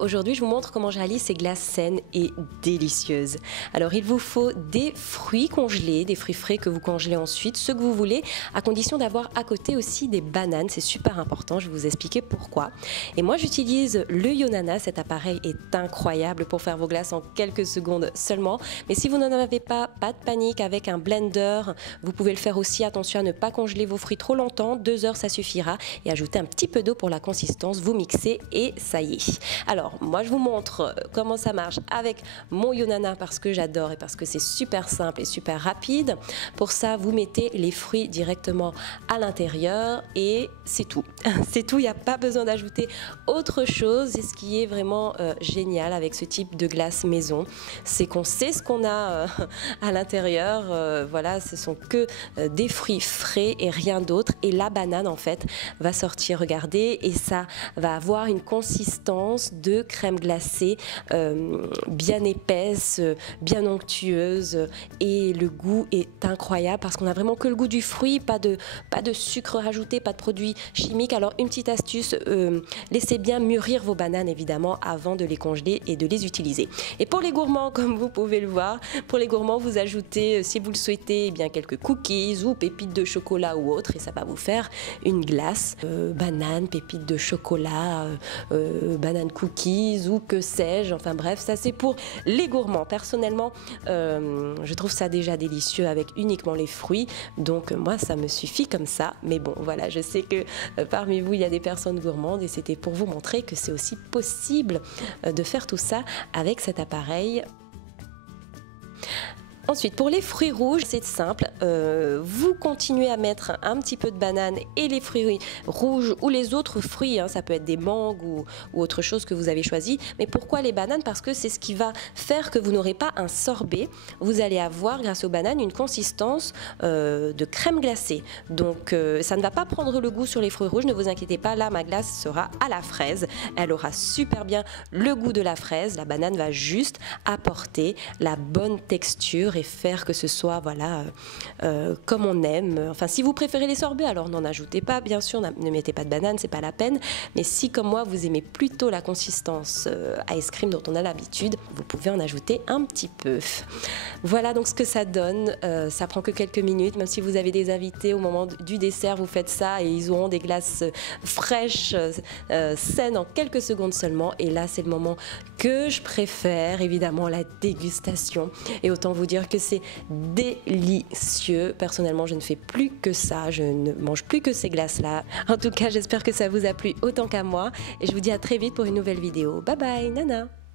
aujourd'hui je vous montre comment je réalise ces glaces saines et délicieuses. Alors il vous faut des fruits congelés, des fruits frais que vous congelez ensuite, ce que vous voulez, à condition d'avoir à côté aussi des bananes, c'est super important, je vais vous expliquer pourquoi. Et moi j'utilise le Yonana, cet appareil est incroyable pour faire vos glaces en quelques secondes seulement. Mais si vous n'en avez pas de panique, avec un blender, vous pouvez le faire aussi, attention à ne pas congeler vos fruits trop longtemps, 2 heures ça suffira, et ajouter un petit peu d'eau pour la consistance, vous mixez et ça y est. Alors moi je vous montre comment ça marche avec mon Yonana parce que j'adore et parce que c'est super simple et super rapide. Pour ça vous mettez les fruits directement à l'intérieur et c'est tout. C'est tout, il n'y a pas besoin d'ajouter autre chose. Et ce qui est vraiment génial avec ce type de glace maison, c'est qu'on sait ce qu'on a à l'intérieur. Voilà, ce sont que des fruits frais et rien d'autre. Et la banane en fait va sortir, regardez, et ça va avoir une consistance de crème glacée bien épaisse, bien onctueuse, et le goût est incroyable parce qu'on a vraiment que le goût du fruit, pas de sucre rajouté, pas de produits chimiques. Alors une petite astuce, laissez bien mûrir vos bananes évidemment avant de les congeler et de les utiliser. Et pour les gourmands, comme vous pouvez le voir, pour les gourmands vous ajoutez, si vous le souhaitez, eh bien quelques cookies ou pépites de chocolat ou autre, et ça va vous faire une glace banane, pépites de chocolat, banane cookies ou que sais-je, enfin bref, ça c'est pour les gourmands. Personnellement je trouve ça déjà délicieux avec uniquement les fruits, donc moi ça me suffit comme ça. Mais bon voilà, je sais que parmi vous il y a des personnes gourmandes et c'était pour vous montrer que c'est aussi possible de faire tout ça avec cet appareil. Ensuite, pour les fruits rouges, c'est simple, vous continuez à mettre un petit peu de banane et les fruits rouges ou les autres fruits, ça peut être des mangues ou autre chose que vous avez choisi. Mais pourquoi les bananes? Parce que c'est ce qui va faire que vous n'aurez pas un sorbet. Vous allez avoir, grâce aux bananes, une consistance de crème glacée. Donc ça ne va pas prendre le goût sur les fruits rouges, ne vous inquiétez pas, là ma glace sera à la fraise. Elle aura super bien le goût de la fraise, la banane va juste apporter la bonne texture et faire que ce soit voilà comme on aime. Enfin si vous préférez les sorbets, alors n'en ajoutez pas, bien sûr, ne mettez pas de banane, c'est pas la peine. Mais si comme moi vous aimez plutôt la consistance ice cream dont on a l'habitude, vous pouvez en ajouter un petit peu. Voilà donc ce que ça donne. Ça prend que quelques minutes, même si vous avez des invités au moment du dessert, vous faites ça et ils auront des glaces fraîches, saines en quelques secondes seulement. Et là c'est le moment que je préfère, évidemment la dégustation. Et autant vous dire que c'est délicieux. Personnellement, je ne fais plus que ça, je ne mange plus que ces glaces-là. En tout cas, j'espère que ça vous a plu autant qu'à moi et je vous dis à très vite pour une nouvelle vidéo. Bye bye, Nana!